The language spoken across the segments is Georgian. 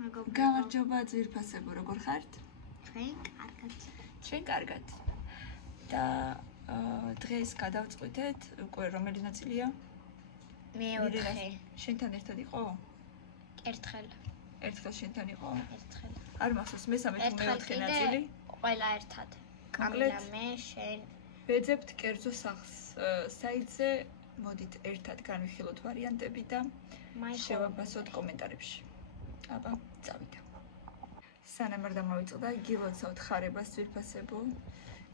მეგობრებო. გამარჯობა ძვირფასებო, როგორ ხართ? ჩვენ კარგად. და დღეს გადავწყვიტეთ, უკვე რომელი ნაწილია? მეოთხე. შენთან ერთად იყო? ერთხელ შენთან იყო? ერთხელ. არ მახსოვს მესამე თუ მეოთხე ნაწილი? ყველა ერთად. კამილა, მე, შენ. ვეძებთ კერძო სახს საიტზე, მოდით ერთად განვიხილოთ ვარიანტები და შევაბასოთ კომენტარებში. აბა, წავიდა. სანამ არ დამავიწყდა, გილოცავთ ხარებას ძვირფასებო,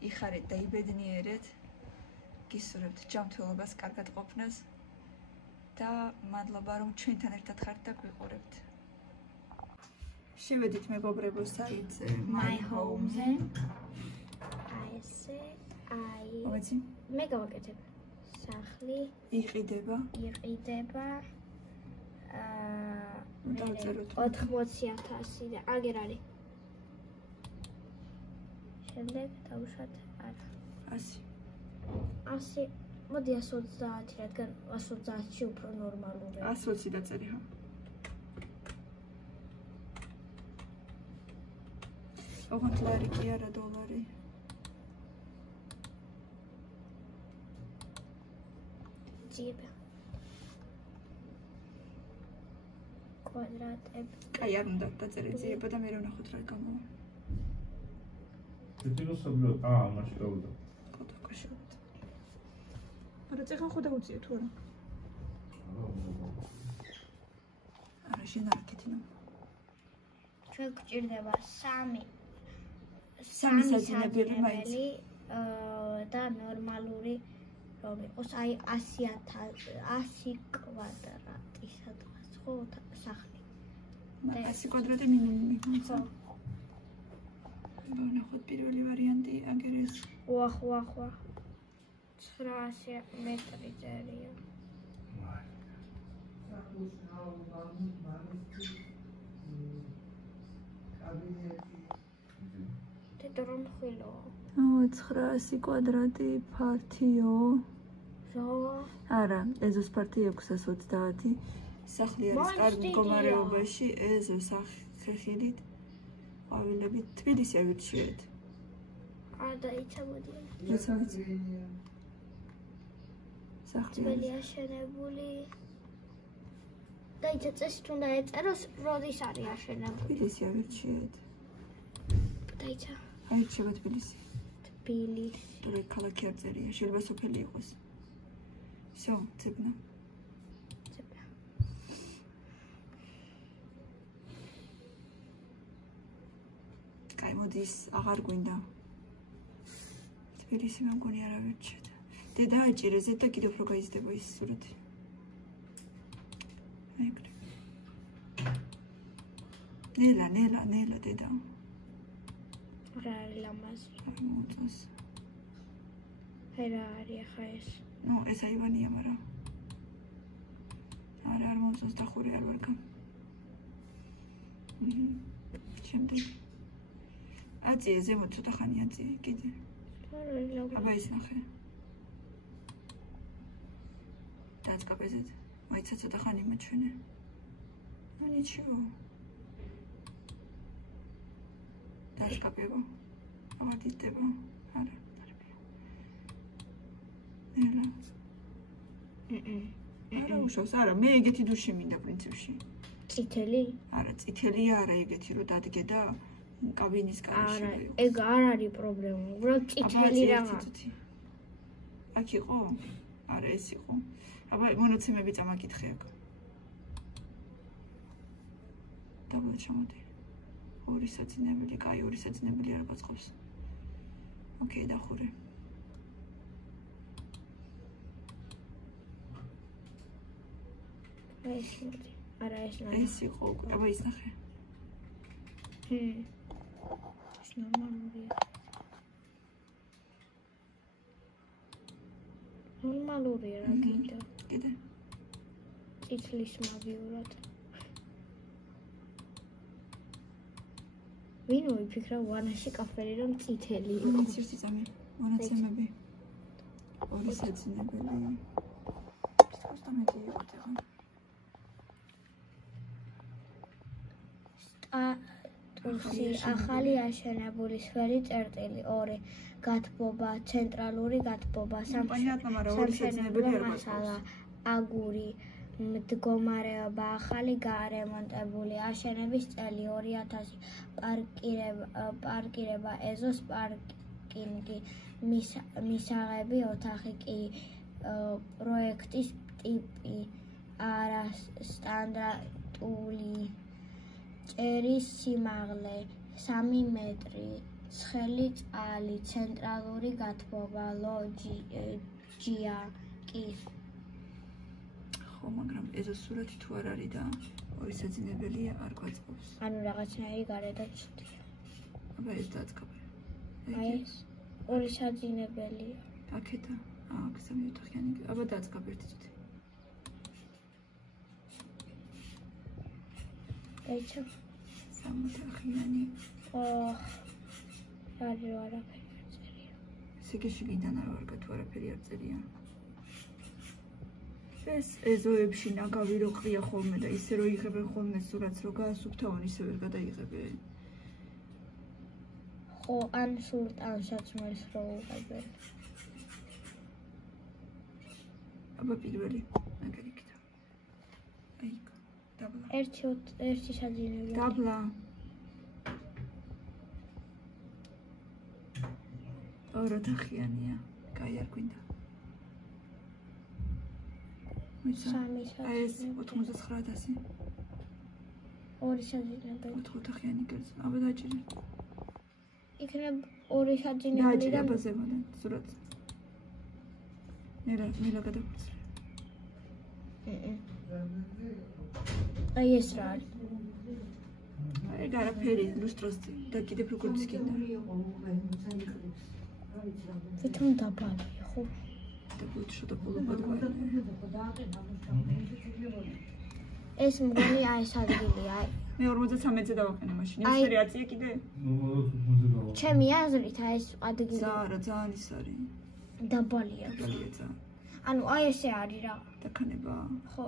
იხარეთ და იბედნიერეთ, გისურვებთ ჯანმრთელობას, კარგად ყოფნას და მადლობა რომ ჩვენთან ერთად ხართ და გვიყურებთ. შევედით მეგობრებო საიტზე My Home-ზე. აი ესე, მოგეცი? მე გავაკეთებ. სახლი იყიდება 80,000 და აგერ არის. შემდეგ დავუშვათ 100. მოდი 130, რადგან 130-ში უფრო ნორმალურია. 120 დაწერი ხო? ოღონდ ლარი კი არა დოლარი. ძიება. კვადრატები. კაი არ უნდა დაწერე ძიება და მე რა ვნახოთ რა გამოვა. დეტილოსობრივ მაშინ გავუდა. კოდაკაშოთ. არა წეხან ხო დაუწიე თუ არა? არა შენ არ კეთინა. ჩვენ გვჭირდება 3 საძინებელი და ნორმალური რომ იყოს აი 100 კვადრატი სადღაც ხო სახლი. 100 კვადრატი მინიმუმი. ხო. ნახოთ პირველი ვარიანტი აგერ ეს. ვახ 900 მეტრი წერია. რომ ხილო. 900 კვადრატი ფართიო. არა, ეზოს ფართი 630. სახლი არის კარგ მდგომარეობაში, ეზო სახეხილით. ყვავილებით თბილისი ავირჩიეთ. დაიცა მოდი. ვიცი. სახლი ძველი აშენებული. დაიცა წესი თუნდა ეწეროს, როდის არის აშენებული. თბილისი ავირჩიეთ. დაიცა აირჩება თბილისი. თბილისი. თორე ქალაქი არ წერია, შეიძლება სოფელი იყოს. всё, ძებნა. კაი, მოდი ის აღარ გვინდა. თბილისი მე მგონი არ ავირჩიეთ. დედა აჭირეზე და კიდევ უფრო გაიზრდება ის სურათი. მეგრე. ნელა დედა. რა არის ლამაზი. მოწოს. რა არის ახლა ეს? ნუ ეს აივანია, მაგრამ არ მოწოს და ხური არ ვარ გან. შემდეგ. აწიე ზემოთ ცოტა ხანი აწიე კიდე. აბა ის ნახე. დაწყაბეზეთ. მაიცა ცოტა ხანი მაჩვენე. ნიჩიო. დაწყაბებო. აღარ დიდდება. არა. არა უშავს, არა, მე ეგეთი დუში მინდა პრინციპში. წითელი? არა, წითელია არა ეგეთი რომ დადგე და კაბინის კარში არა, ეგ არ არის პრობლემა. უბრალოდ წითელი რაღაც. აქ იყო? არა, ეს იყო. აბა მონაცემები წამაკითხე აქ. დაბლა ჩამოდი. ორი საძინებელი, კაი, ორი საძინებელი არ გაწყობს. ოკეი, დახურე. ეს მოდი. არა ეს ნახე. ეს იყო, აბა ის ნახე. ეს ნორმალურია. ნორმალურია რა გინდა. კიდე. წითლის მაგიურად. ვინ მოიფიქრა ვანაში კაფელი რომ წითელი იყო. ის წამი. მონაცემები. ორი საძინებელი. 19 იყო. სტატუსი ახალი აშენებული სველი წერტილი 2 გათბობა ცენტრალური გათბობა სამშენებლო მასალა აგური მდგომარეობა ახალი გარემონტებული აშენების წელი 2000 პარკირება ეზოს პარკინგი მისაღები ოთახი კი პროექტის ტიპი არასტანდარტული ჭერის სიმაღლე 3 მეტრი ცხელი წყალი ცენტრალური გათბობა ლოჯია კი ხო მაგრამ ეზოს სურათი თუ არ არის და ორი საძინებელია არ გვაწყობს ანუ რაღაცნაირი გარედან ჩდია აბა ეს დაწყობა აი ეს ორი საძინებელია აქეთა აქ 3 ოთახიანი აბა დაწყობა ერთი წუთი ეჩა 3 ოთახიანი რადიო არაფერი არ წერია სიგეშიგიდან არ ვარ თუ არაფერი არ წერია ეს ეზოებში ნაგავი რო ყრია ხოლმე და ისე რო იღებენ ხოლმე სურათს რო გაასუფთავონ ისე ვერ გადაიღებენ ხო ან სულტანსაც მერს რო უღებენ აბა პირველი მაგარი კიდე აი დაბლა ერთი საძინებელი დაბლა ორ ოთახიანია კაი არ გვინდა აი ეს 9900 ორი საძინებელი 4 ოთახიანი გერს აბა დაჭირი იქნებ ორი საძინებელი და აბა ზემოდან სურათს ნელა გადაგვრცე აი ეს რა არის ეგ არაფერი ლუსტროს და კიდევ როგორც კიდე თვითონ დაბალია ხო და გუჩ შოთა პოლობად ეს მგონი აი ეს ადგილია მე 53-ზე დავაყენე მაშინ ეს რეაქცია კიდე ჩემი აზრით აი ეს ადგილი ძალიან ის არის დაბალია ანუ აი ესე არის რა დაქანება ხო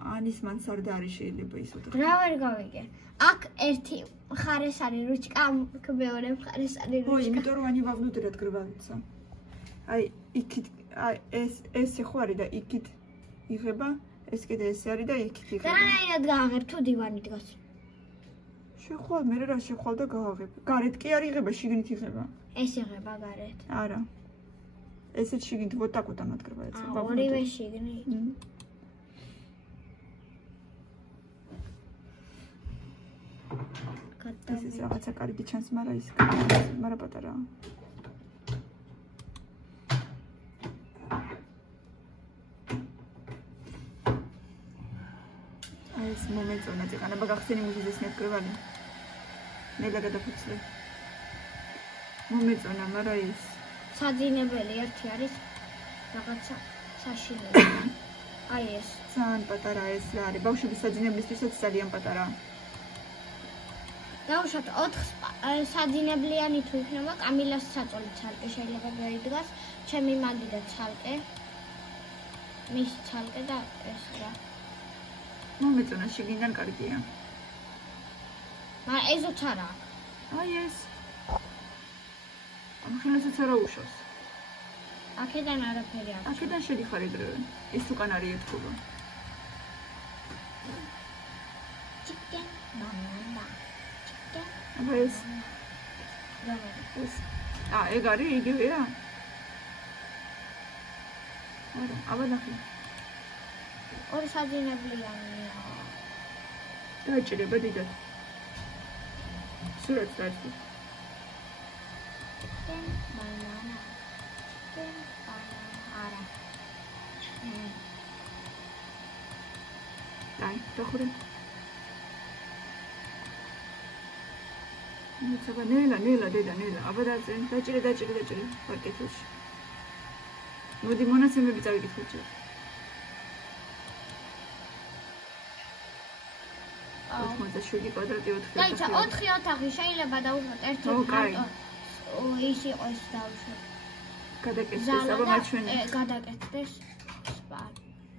ანის მანსარდა არის შეიძლება ის ოთახი რა ვერ გავიგე აქ ერთი მხარეს არის რუჩკა მეორე მხარეს არის რუჩკა ხო იმიტომ რომ ანი ვაგნოდერად გრბავიცა აი იქით აი ეს ხო არის და იქით იღება ეს კიდე ეს არის და იქით იღება განაირად გააღებ თუ დივანი დგას შეხვალ მე რა შეხვალ და გააღებ გარეთ კი არ იღება შიგნით იღება ეს იღება გარეთ არა ესეც შიგნით ვოტაკუდა მათგრება ეცა ორივე შიგნით ეს რაღაცა კარგი ჩანს, მაგრამ ის მაგრამ პატარაა. აი ეს მომეწონა წეყანება გახსენი მუზის ნებკრევალი. ნელა გადაფუცლე. მომეწონა, მაგრამ ის საძინებელი ერთი არის რაღაცა საშინელი. აი ეს ძალიან პატარა ეს რა არის. ბავშვების საძინებლისთვისაც ძალიან პატარაა. დავუშვათ 4 საძინებლიანი თუ იქნება კამილას საწოლი ცალკე შეიძლება გაიდგას ჩემი მაგიდა ცალკე მის ცალკე და ეს რა მომეწონა შიგნიდან კარგია მაგრამ ეზოც არა აი ეს ამხილასაც არა უშავს აქედან არაფერი აქვს აქედან შედიხარ ეგრევე ეს უკან არის ეთქობა ჩიკენ მამამა აბა ეს ეგ არის იგივე რა არა აბა ნახე ორი საძინებელია დაჭირება დიდად სურათს დაჭირ ბანანა არა აი დახურე მიცაბა ნელა დედა ნელა აბა დაჭირე პარკეთოში მოდი მონაცემები წავიკითხოთ ჯერ აუ 87 კვადრატი 4 ოთახი შეიძლება დავუშვათ ერთი ის იყო ეს დავუშვათ. გადაკეთდეს აბა მაჩვენე. გადაკეთდეს სპარ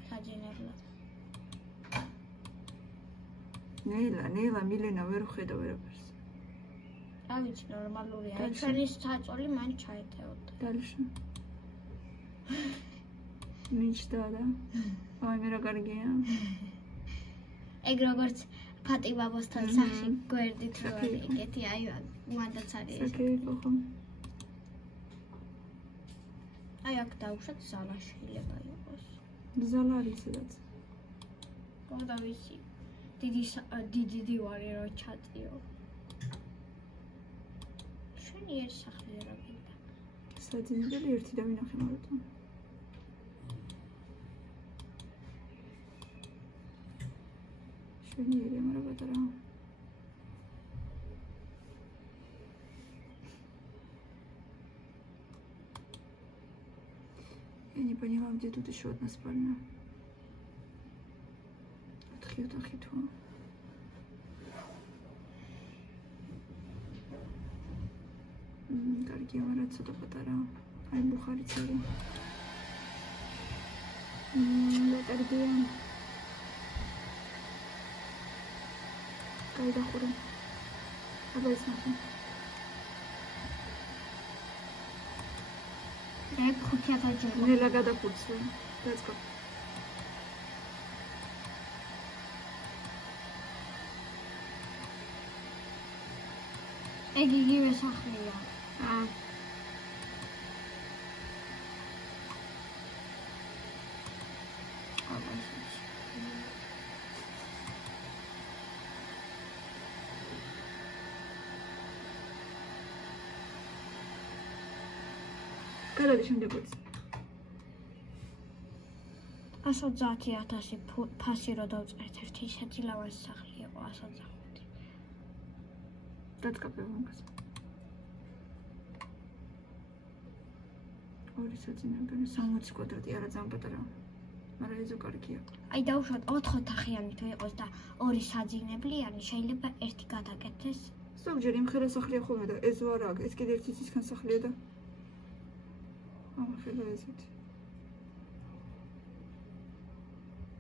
საჯინებლად. ნელა მილენა ვერ ხედა ვერაფერს. რა ვიცი ნორმალურია. ჩვენი საწოლი მან ჩაეთეოდა. დალიშო. მიჩდა და აი მე რა კარგია. ეგ როგორც ფატი ბაბოსთან სახში გვერდით რო არის ეგეთი აი მანდაც არის ეს. საკეიფო ხო? აი აქ დავუშვათ ზალა შეიძლება იყოს. ზალა არის სადაც. ყოდა ვიცი. დიდი ვარი რო ჩაწიო. შენი ეს სახლი რა გინდა? საძინებელი ერთი და ვინახე მარტო. შენიერი მაგრამ პატარა. Я не поняла, где тут еще одна спальня. Отхиту. Каргия мараться до патара. Ай бухари цари. Да каргия. Кайда хура. Абай смахи. ეგ ხუთი ათაჯერ. ნელა გადაფუძე. Let's go. ეგ იგივე სახლია. გადადი შემდეგ უც. 130,000 ფასი რო დავწერთ ერთი ისეთი ლავაზი სახლი იყო 125. დაწკაპე მაგას. ორი საძინებელი 60 კვადრატი არა ძალიან პატარა. მაგრამ ეზო კარგია. აი დავუშვათ 4 ოთახიანი თუ იყოს და ორი საძინებლიანი შეიძლება ერთი გადაკეთდეს. ზოგჯერ იმხელა სახლია ხოლმე და ეზო არა აქვს. ეს კიდე ერთი ისქან სახლია და ხედა ესეთი.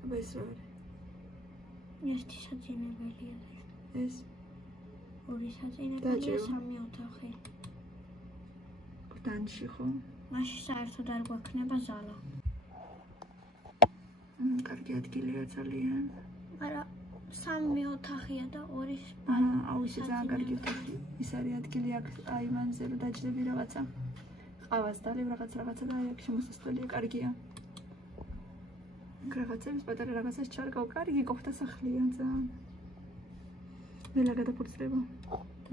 აბა ეს რა არის? ერთი საძინებელია. ეს ორი საძინებელია, სამი ოთახი. გდანში ხო? მაშინ საერთოდ არ გვაქვს ზალა. კარგი ადგილია ძალიან. მაგრამ სამი ოთახია და ორი აუ ისე ძალიან კარგი ოთახი. ის არის ადგილი აქ აი მანზე რომ დაჯდები რაღაცა. ყავას დალევ რაღაცა და აი აქ შემოსასვლელია კარგია. რაღაცების პატარა რაღაცას ჩარგავ, კარგი ყოფდა სახლია ძალიან. ნელა გადაფურცლება.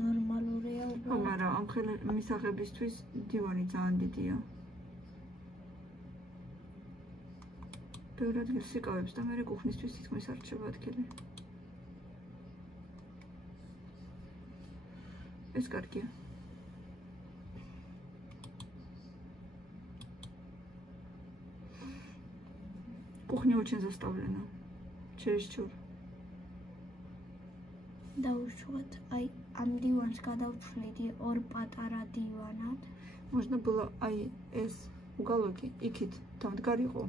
ნორმალურია უბრალოდ. მაგრამ ამ ხელ მისაღებისთვის დივანი ძალიან დიდია. ბევრ ადგილს იკავებს და მე კუხნისთვის თითქმის არ რჩება ადგილი. ეს კარგია. Кухня очень заставлена. Чересчур. Давушват, ай ამ დივანს გადავწვლიდი ორ პატარა დივანად. Можно было აი ეს უგალოგი იქით დამდგარიყო.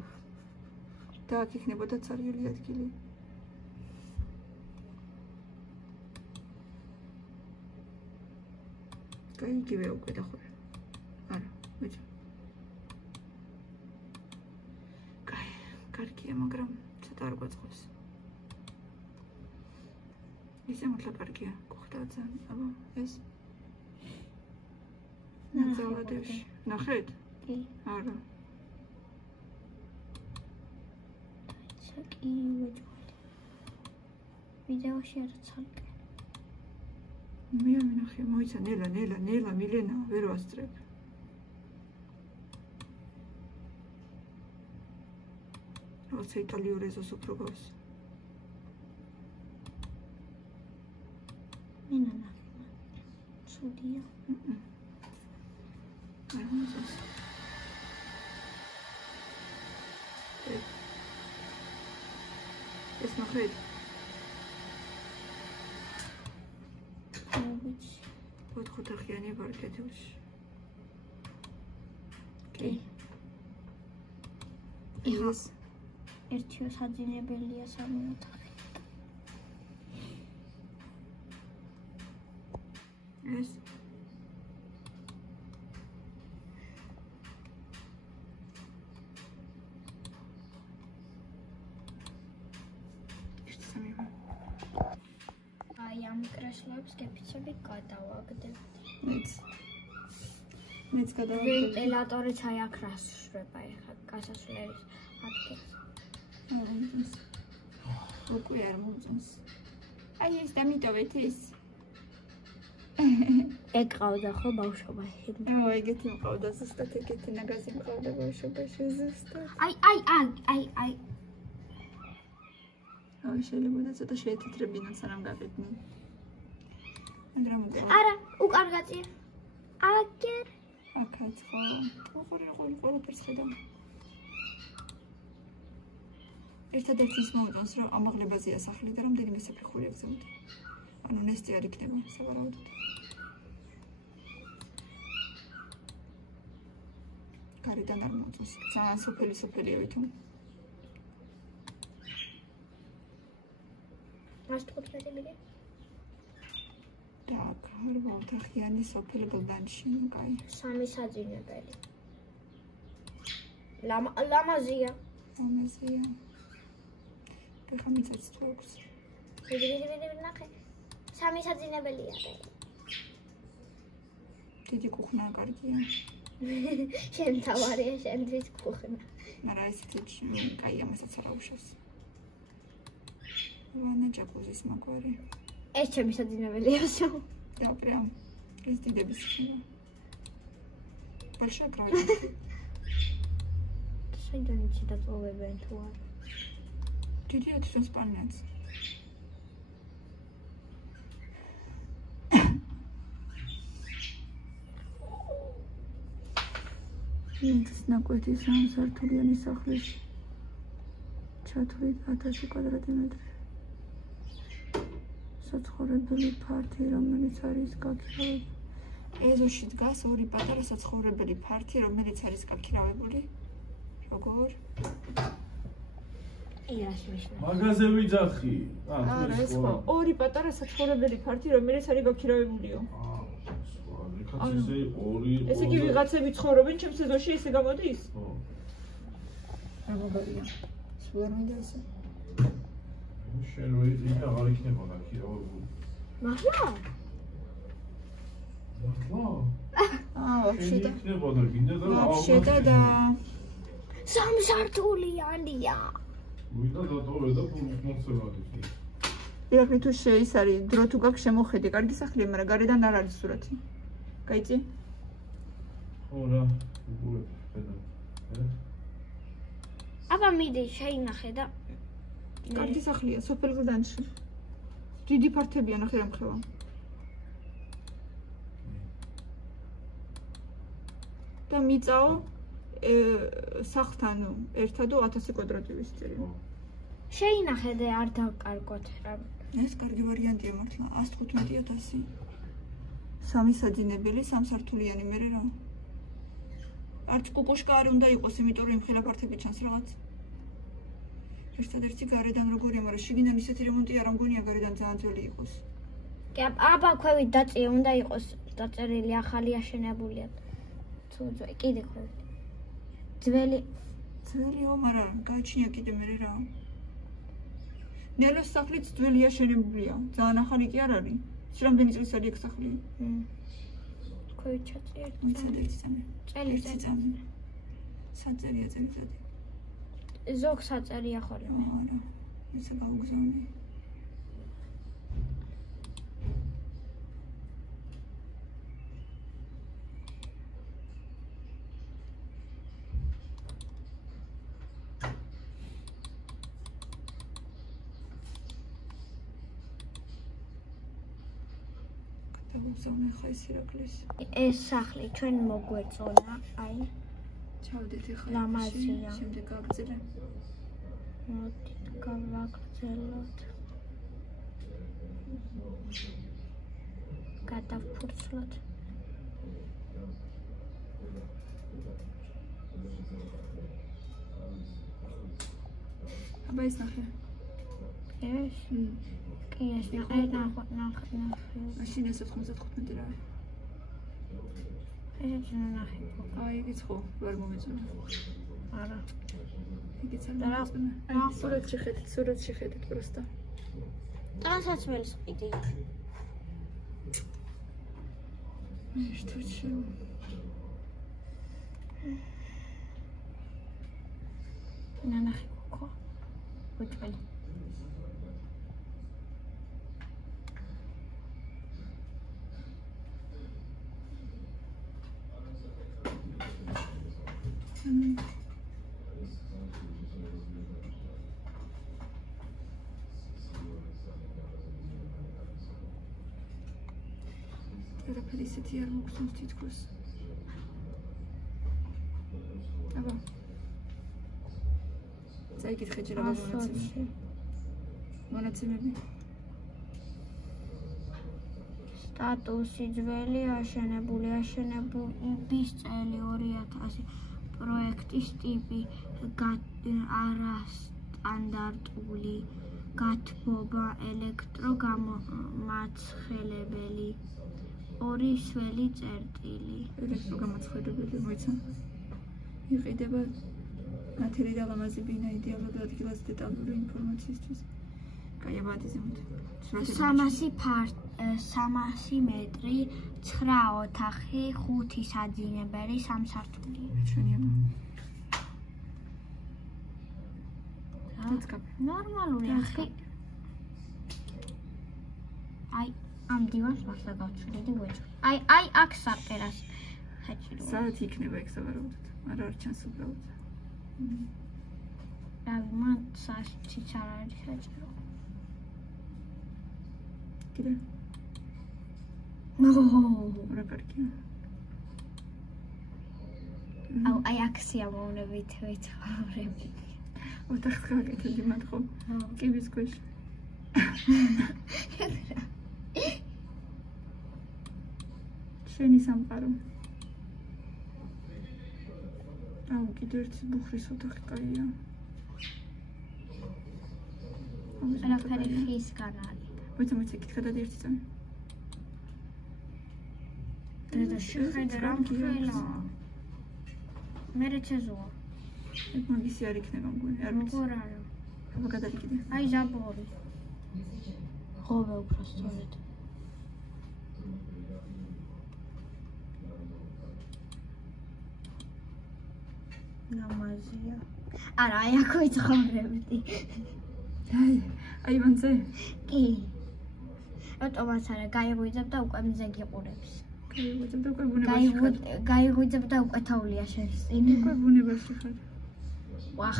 და აქ იქნებოდა ცარიელი ადგილი. გაიგივე უკვე დახურე. არა, ვიცი. კარგია, მაგრამ ცოტა არ გვაწყობს. ისე მართლა კარგია, გხვდა ძალიან, აბა ეს. ნახევარში. ნახეთ? კი. არა. საკი ვეჭვდი. ვიდეოში არ ცალკე. მე მინახე, მოიცა ნელა, მილენა, ვერ ვასწრებ. როცა იტალიურ ეზოს უფრო გავს. მინა ნახე. ცუდია. არ მომწონს. ეს ნახეთ. ოთხ ოთახიანი პარკეტი. კი. ეს ერთი საძინებელია სამი ოთახი. ეს აი ამ კრესლებს გეფიცები გადავაგდებ. მეც გადავაგდებ. ვენტილატორიც აი აქ რას შვება ეხლა გასასვლელის ადგილს. უკვე არ მომწონს. აი ეს დამიტოვეთ ეს. ეკყავდა ხო ბავშვობაში? ეგეთი მყავდა ზუსტად ეგეთი ნაგაზი მყავდა ბავშვობაში ზუსტად. აი. აი შეიძლება ცოტა შეეთეთრებინოთ სანამ გაყიდნი. მაგრამ არა, უკარგაწია. აგერ. აქაც ხო. ყველაფერს ხედავ. ერთადერთი ის მომწონს, რომ ამაღლებაზეა სახლი და რამდენიმე საფეხური აგზავნოთ. ანუ ნესტი არ იქნება სავარაუდოდ. გარედან არ მომწონს. ძალიან სოფელია ვითომ. მას თქვენ მიდი. და გარვა ოთახიანი სოფელი გლდანში, კაი. სამი საძინებელი. ლამაზია. ლამაზია. ხა მიწაც თუ აქვს. ვიდი ნახე. სამი საძინებელია. დიდი კუხნა კარგია. შენ თავარია შენთვის კუხნა. არა ესეთი კაი ამასაც არ აუშავს. ვანა ჯაკუზის მაგვარი. ეს ჩემი საძინებელია всё. და პრям ეს დიდების ხმა. большой край. შეიძლება იცი დაწოვებენ თუ არა. დიდია თვითონ სპანიაც. ეს ნაკვეთი სამსართულიანი სახლის ჩათვლით 1000 კვადრატი მეტრი. საცხოვრებელი ფართი, რომელიც არის გაქირავებული. ეზოში დგას ორი პატარა საცხოვრებელი ფართი, რომელიც არის გაქირავებული. როგორ? მაგაზე ვიძახი. არა, ეს ხო, ორი პატარა საცხოვრებელი ფართი, რომელიც არის გაქირავებულიო. ესე იგი ვიღაცები ცხოვრობენ ჩემს ეზოში, ესე გამოდის? ხო. რა მოგარია? სულ არ მინდა ესე. შენ ვიძი და აღარ იქნება გაქირავებული. მართლა? ვაფშე და იქნება და გინდა და ვაფშე და სამსართულიანია. ვიდა დატოვე და ფუნქციონალური. ეხლა თუ ის არის დრო თუ გაქვს შემოხედე, კარგი სახლია, მაგრამ გარედან არ არის სურათი. გაიცი? ხო რა, უყურე ხედა. აბა მიდი შეინახე და კარგი სახლია, სოფელ გლდანში. დიდი ფართებია, ნახე რა მხევა. და მიწაო სახლთან ერთად 1000 კვადრატი ვისწირი. შეინახე და არ დავკარგოთ რა. ეს კარგი ვარიანტია მართლა, 115,000. სამი საძინებელი, სამსართულიანი მერე რა. არც კუკუშკა არ უნდა იყოს, იმიტომ რომ იმხელა ფართები ჩანს რაღაც. ერთადერთი გარედან როგორია, მაგრამ შიგნიდან ისეთი რემონტი არ ამგონია გარედან ძალიან ძველი იყოს. კი, აბა ქვევით დაწია უნდა იყოს დაწერილი, ახალი აშენებულია. თუ კიდე ქვევით. ძველიო, მაგრამ გააჩნია კიდე მერე რა. ნელოს სახლიც ძველი აშენებულია, ძალიან ახალი კი არ არის. რამდენი წლის არის ეგ სახლი? ქვევით ჩაწია. წელი. საწერია წელიწადი. ზოგ საწერია ხოლმე. არა. ისა გავგზავნე. გავგზავნე ხა ის ირაკლის. ეს სახლი ჩვენ მოგვეწონა, აი. ჩავდეთ ხა. ლამაზია. შემდეგ გავგზელე. მოდით გავაგრძელოთ. გადავფურცლოთ. აბა ეს ნახე. ეს? კი ეს ნახე. მაშინ ეს 95 რა. ეს ნახე. აი იგიც ხო, ვერ მომეწონა. არა. იგიც არ მომეწონა. აი სურათში ხედეთ просто. ტრანსაცმელის ყიდი. Что че? ნახე ხო? უჩვენ. Terapia ისეთი არ მოგწონს თითქოს. აბა. წაიკითხე ჯერ აბა მონაცემები. მონაცემები. სტატუსი ძველი აშენების წელი 2000 პროექტის ტიპი არასტანდარტული გათბობა ელექტროგამაცხელებელი 2 სველი წერტილი ელექტროგამაცხელებელი მოიცა იყიდება ნათელი და ლამაზი ბინა იდეალურად ადგილას დეტალური ინფორმაციისთვის კაიაბადი ზემოთ 300 მეტრი 9 ოთახი 5 საძინებელი 3 სართული ჩვენია ნორმალური ახი აი ამ დივანს მართლა გავჩვენდი მოიწყე აი აქ სარკერას საჭირო სადაც იქნება ეგ სავარაუდოდ არა არ ჩანს უბრალოდ რავი მან საშიც არ არის საჭირო კიდე რა კარგია აი აქ სიამოვნებით ვეცხოვრები ოთახს გავაკეთებდი მათ ხო კიბის ქვეშ შენი სამყარო აუ კიდე ერთი ბუხრის ოთახი კაია რაფერი ხისგან არის მოიცა კითხე და ერთი წამი და შეხედე რა მქელა მე რეცეზოა ეგ მაგისი არ იქნება მგონი არ ვიცი როგორ არა აბა გადავიკიდე აი ზაბორი ხოვე უფრო სწორედ ნამაზია არა აი აქ ვიცხოვრებდი აი მანზე კი ოტომაც არა გაიღვიძებ და უკვე მზე გიყურებს გაიღვიძებ და უკვე ბუნებაში ხარ გაიღვიძებ და უკვე თაულია შენს წინ უკვე ბუნებაში ხარ ვახ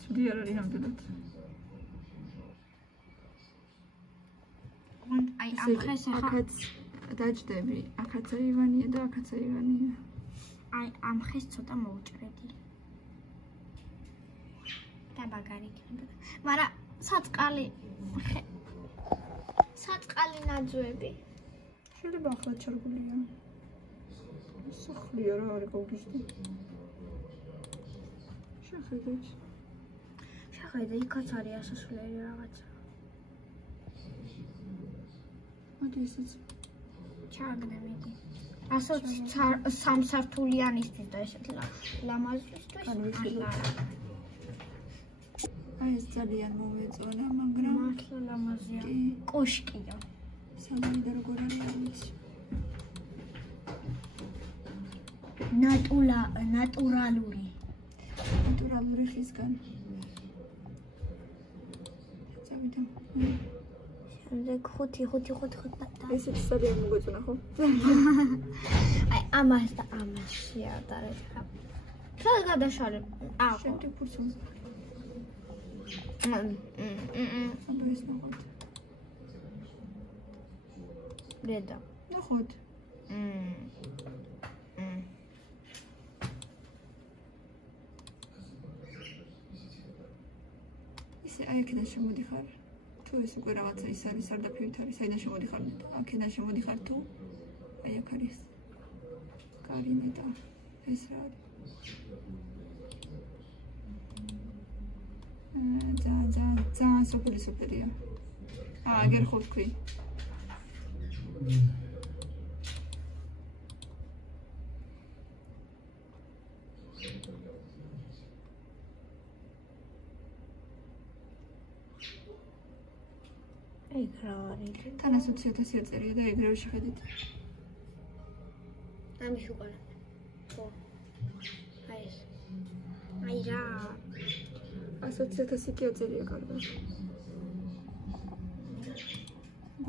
ცუდი არ არის ნამდვილად აი ამ ხეს ახაც დაჯდები ახაც აივანია და ახაც აივანია აი ამ ხეს ცოტა მოუჭრედი და მაგარი იქნება მაგრამ საწყალი ნაძვები შეიძლება ახლა ჩარგულია სახლია რა არის გოგისტი შეხედე იქაც არის ასასვლელი რაღაცა მოდი ისიც ჩაგდე მიდი ასოც სამსართულიანისთვის და ესეთ ლამაზისთვის აი ეს ძალიან მომეწონა მაგრამ მართლა ლამაზია კოშკია სალონი და როგორ არის არ ვიცი ნატურალური ხისგან წავიდა შემდეგ 5 ესეც ძალიან მოგეწონა ხო აი ამას და ამას შეადარებ რა გადაშალე აუ შემდეგ ფურცელს აბა ეს ნახოთ დედა ნახოთ ისე აი აქედან შემოდიხარ თუ ეს უკვე რაღაცა ის არის სარდაფივით არის საიდან შემოდიხარ აქედან შემოდიხარ თუ აი აქ არის კარინეტა ეს რა არის ძალიან სოფელია. აგერ ხო თქვი. თანას 20,000 წერია და ეგრევე შეხედეთ. ამის უყარა. ხო. აი ეს. აი რა. 120,000 კი წერია კარგად.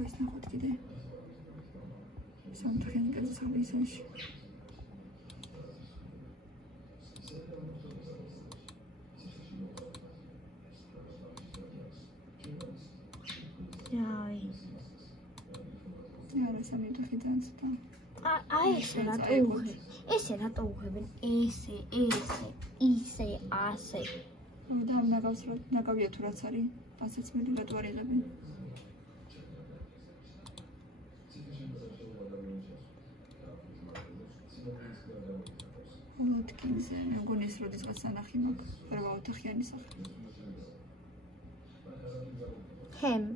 ეს ნახოთ კიდე. სამთქენი გადასახადის. ესე რატო უღებენ ესე ასე და ამ ნაგავია თუ რაც არის ასეც მეტი რატო არ იღებენ მოდკინზე მე მგონი ეს როდესაც სანახი მაქვს რა ოთახიანი სახე ჰემ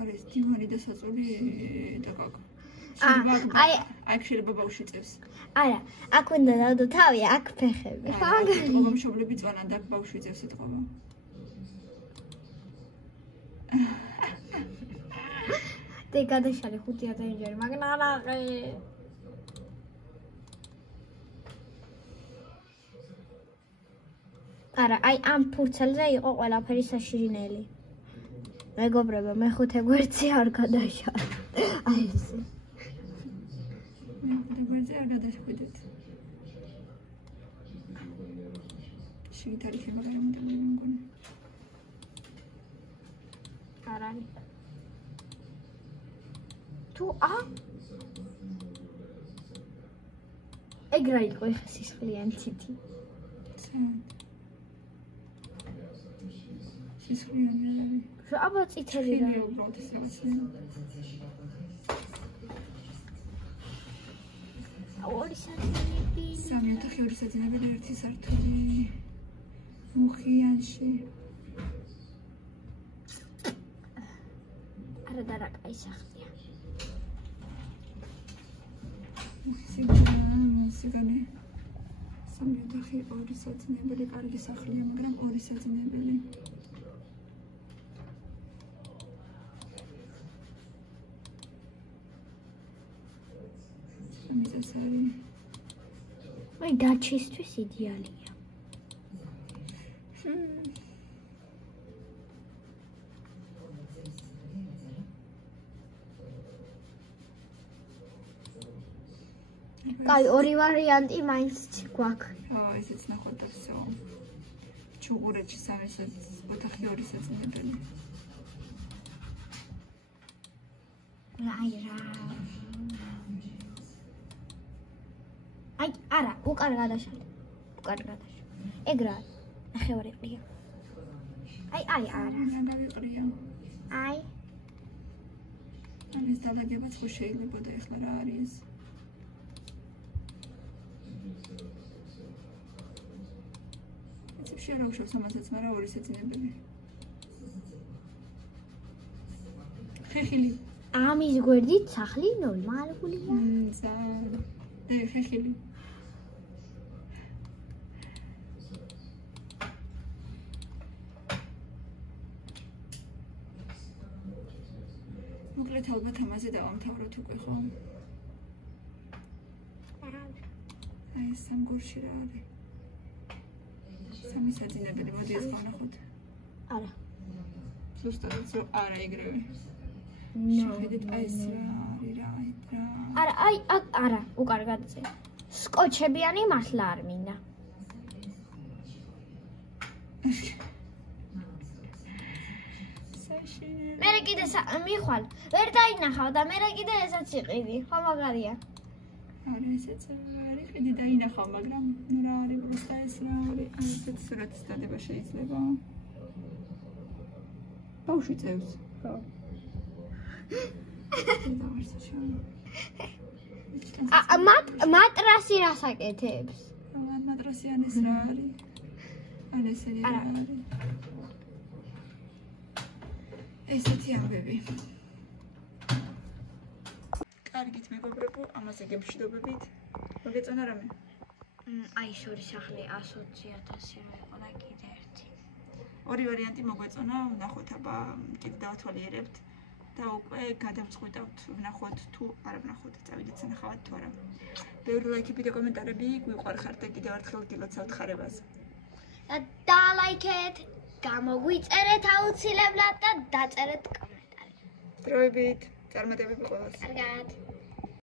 არის დივანი და საწოლი და კაკა აი შეიძლება ბავშვი წევს. არა, აქ უნდა დავდო თავი, აქ ფეხები. მაგარი მშობლები წვანან და ბავშვი წევს ეთყობა. დე გადაშალე 5,000 ჯერ, მაგრამ არა. არა, აი ამ ფურცელზე იყო ყველაფერი საშირინელი. მეგობრებო, მე 5 გვერდზე არ გადაშალე. აი ესე. არ გადაშხვიდეთ. შიგნით არის შემოგარემონტებული მე მგონი. არ არის. თუ ეგრე იყო ხე სისხლიანცითი. სისხლიანი არ არის. აბა წითელი რა. უბრალოდ ეს რაღაცა. 2 საძინები. 3,2 საძინებელი 1 სართული. მუხიანში. არა და რა კაი სახლია. სიგანე 3,2 საძინებელი კარგი სახლია, მაგრამ 2 საძინებელი. მე დაჩისთვის იდეალია. კაი, ორი ვარიანტი მაინც გვაქვს. ესეც ნახოთ და всё. ჩუღურეთში 3 ოთახი 2 საძინებელი. აი რა. აი, არა, უკან გადაშალე. ეგრა. ნახევარი ყრია. აი, არა. გავიყრია. აი. ამის დალაგებაც ხო შეიძლება და ეხლა რა არის ეს? ეცებში არ აუშვებს ამასაც, მაგრამ 2 საძინებელი. ხეხილი. ამის გვერდით სახლი ნორმალურია. ხეხილი. მოკლედ ალბათ ამაზე დავამთავროთ უკვე ხო? აი სამგორში რა არის? 3 საძინებელი, მოდი ეს ვნახოთ. არა. ზუსტად არა ეგრევე. შეხედეთ აი ეს რა. არა, აი, არა, უკარგადზე. სკოჩებიანი მართლა არ მინდა. მე კიდე მიხვალ, ვერ დაინახავ და მე კიდე ესაც იყიდი. ხო მაგარია. არა, ესეც არის, კიდე დაინახავ, მაგრამ რა არის პროსტა ეს რა არის? აი ესეც სურათის დადება შეიძლება. ბავშვი წევს. ხო. მატრასი რას აკეთებს? 500 ან ეს რა არის? ან ესენი რა არის? ესეთი ამბები. კარგით მეგობრებო, ამაზე გემშვიდობებით. მოგეწონა რამე? აი შორი სახლი 120,000 მეყოლა კიდე ერთი. ორი ვარიანტი მოგვეწონა, ვნახოთ აბა კიდე დავათვალიერებთ და უკვე გადავწყვიტავთ, ვნახოთ თუ არა ვნახოთ, წავიდეთ სანახავად თუ არა. ბევრი ლაიქები და კომენტარები გვიყვარხართ და კიდევ ერთხელ გილოცავთ ხარებას. და დალაიქეთ, გამოგვიწერეთ აუცილებლად და დაწერეთ კომენტარი. დროებით, წარმატებები ყველას. კარგად.